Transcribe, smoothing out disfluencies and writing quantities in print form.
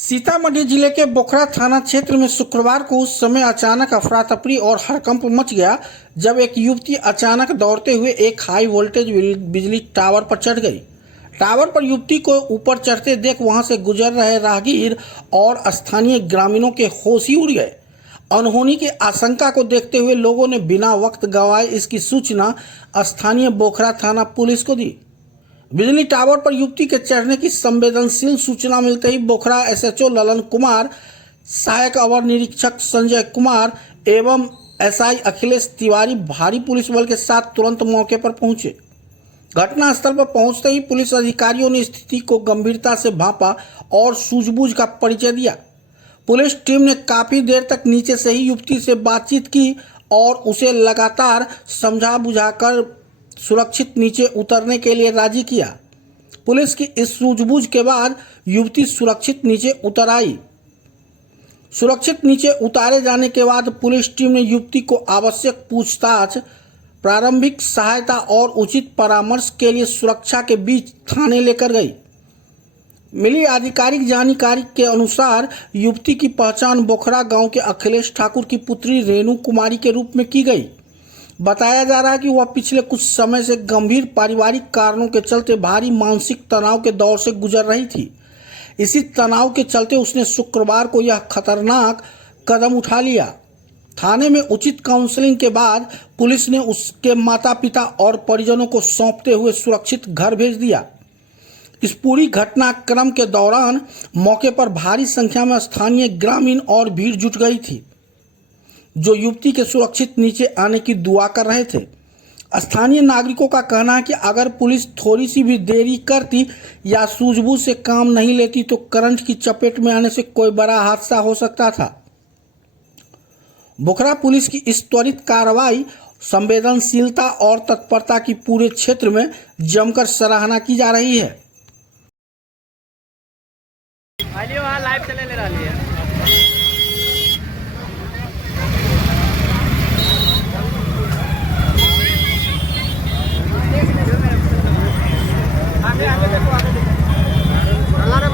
सीतामढ़ी जिले के बोखरा थाना क्षेत्र में शुक्रवार को उस समय अचानक अफरा तफरी और हड़कंप मच गया जब एक युवती अचानक दौड़ते हुए एक हाई वोल्टेज बिजली टावर पर चढ़ गई। टावर पर युवती को ऊपर चढ़ते देख वहां से गुजर रहे राहगीर और स्थानीय ग्रामीणों के होश ही उड़ गए। अनहोनी की आशंका को देखते हुए लोगों ने बिना वक्त गंवाए इसकी सूचना स्थानीय बोखरा थाना पुलिस को दी। बिजली टावर पर युवती के चढ़ने की संवेदनशील सूचना मिलते ही बोखरा एसएचओ ललन कुमार, सहायक अवर निरीक्षक संजय कुमार एवं एसआई अखिलेश तिवारी भारी पुलिस बल के साथ तुरंत मौके पर पहुंचे। घटनास्थल पर पहुंचते ही पुलिस अधिकारियों ने स्थिति को गंभीरता से भांपा और सूझबूझ का परिचय दिया। पुलिस टीम ने काफी देर तक नीचे से ही युवती से बातचीत की और उसे लगातार समझा बुझाकर सुरक्षित नीचे उतरने के लिए राजी किया। पुलिस की इस सूझबूझ के बाद युवती सुरक्षित नीचे उतर आई। सुरक्षित नीचे उतारे जाने के बाद पुलिस टीम ने युवती को आवश्यक पूछताछ, प्रारंभिक सहायता और उचित परामर्श के लिए सुरक्षा के बीच थाने लेकर गई। मिली आधिकारिक जानकारी के अनुसार युवती की पहचान बोखरा गांव के अखिलेश ठाकुर की पुत्री रेणु कुमारी के रूप में की गई। बताया जा रहा है कि वह पिछले कुछ समय से गंभीर पारिवारिक कारणों के चलते भारी मानसिक तनाव के दौर से गुजर रही थी। इसी तनाव के चलते उसने शुक्रवार को यह खतरनाक कदम उठा लिया। थाने में उचित काउंसलिंग के बाद पुलिस ने उसके माता पिता और परिजनों को सौंपते हुए सुरक्षित घर भेज दिया। इस पूरी घटनाक्रम के दौरान मौके पर भारी संख्या में स्थानीय ग्रामीण और भीड़ जुट गई थी, जो युवती के सुरक्षित नीचे आने की दुआ कर रहे थे। स्थानीय नागरिकों का कहना है कि अगर पुलिस थोड़ी सी भी देरी करती या सूझबूझ से काम नहीं लेती तो करंट की चपेट में आने से कोई बड़ा हादसा हो सकता था। बोखरा पुलिस की इस त्वरित कार्रवाई, संवेदनशीलता और तत्परता की पूरे क्षेत्र में जमकर सराहना की जा रही है। लाइव चले ले रही है। आगे देखो, आगे देखो। अल्लाह रे